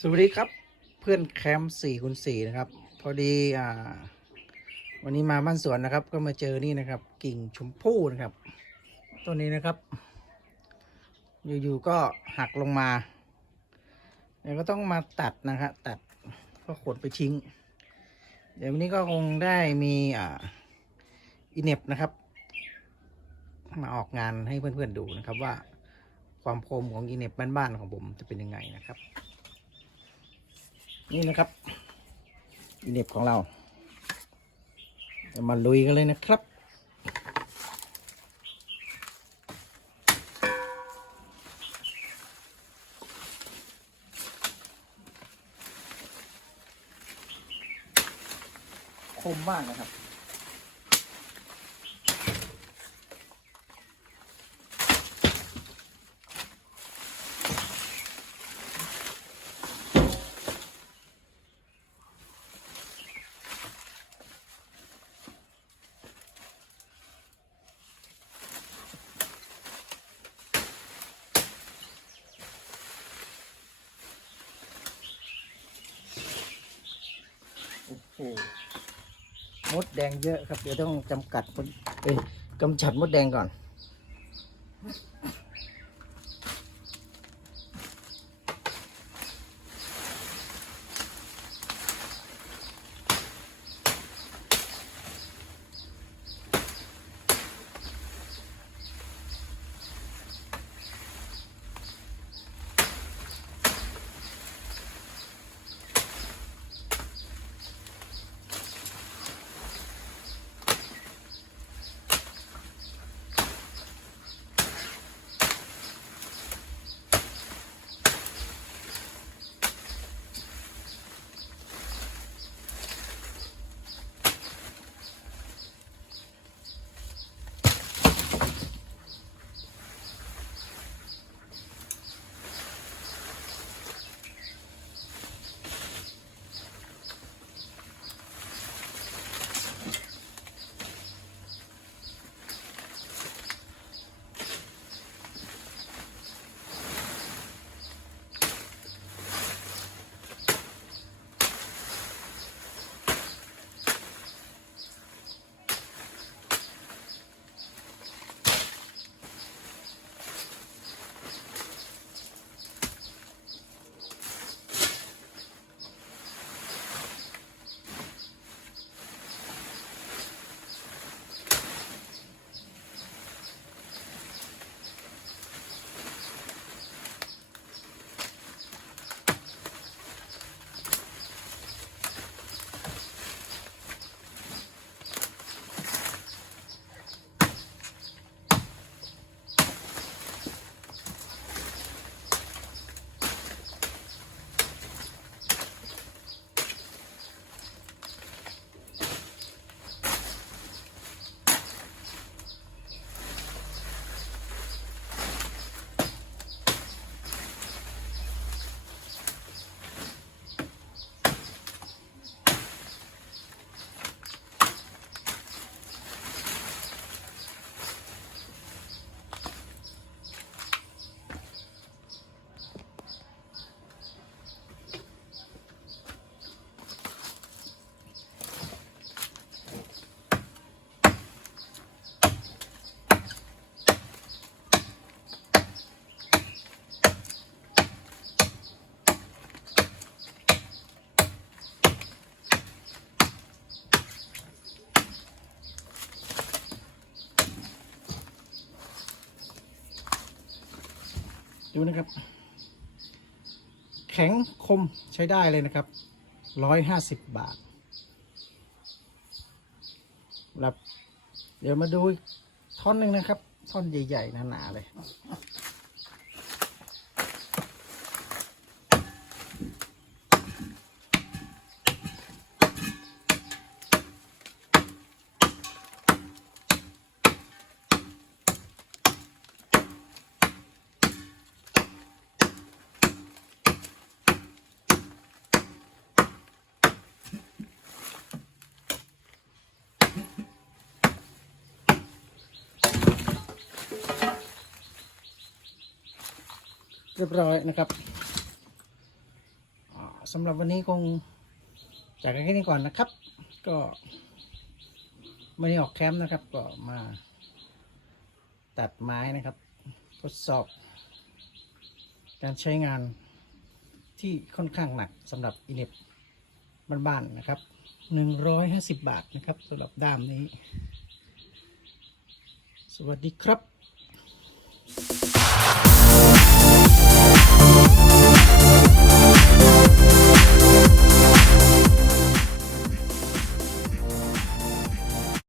สวัสดีครับเพื่อนแคมป์สี่คูณสี่นะครับ พอดีอ่า วันนี้มาบ้านสวนนะครับ ก็มาเจอนี่นะครับ กิ่งชมพู่นะครับต้นนี้นะครับ อยู่ๆก็หักลงมาเดี๋ยวก็ต้องมาตัดนะครับตัดก็ขนไปทิ้ง เดี๋ยววันนี้ก็คงได้มีอ่าอินเนบนะครับ มาออกงานให้เพื่อนๆดูนะครับว่าความคมของอินเนบบ้านๆของผมจะเป็นยังไงนะครับ นี่นะครับอินเนบของเราเรามาลุยกันเลยนะครับ คมมากนะครับ มดแดงเยอะครับ เดี๋ยวต้องจำกัดมดเอ้ยกำจัดมดแดงก่อน ดูนะครับ แข็งคมใช้ได้เลยนะครับร้อยห้าสิบบาทครับเดี๋ยวมาดูท่อนหนึ่งนะครับ ท่อนใหญ่ ๆ หนา ๆ เลย เรียบร้อยนะครับคำหรับวันนี้คงจากกันแค่นี้ก่อนนะครับ ก็ไม่ได้ออกแคมป์นะครับ ก็มาตัดไม้นะครับ ทดสอบ การใช้งานที่ค่อนข้างหนักสำหรับอิเน็บบ้านๆนะครับหนึ่งร้อยห้าสิบบาทนะครับสำหรับด้ามนี้ สวัสดีครับ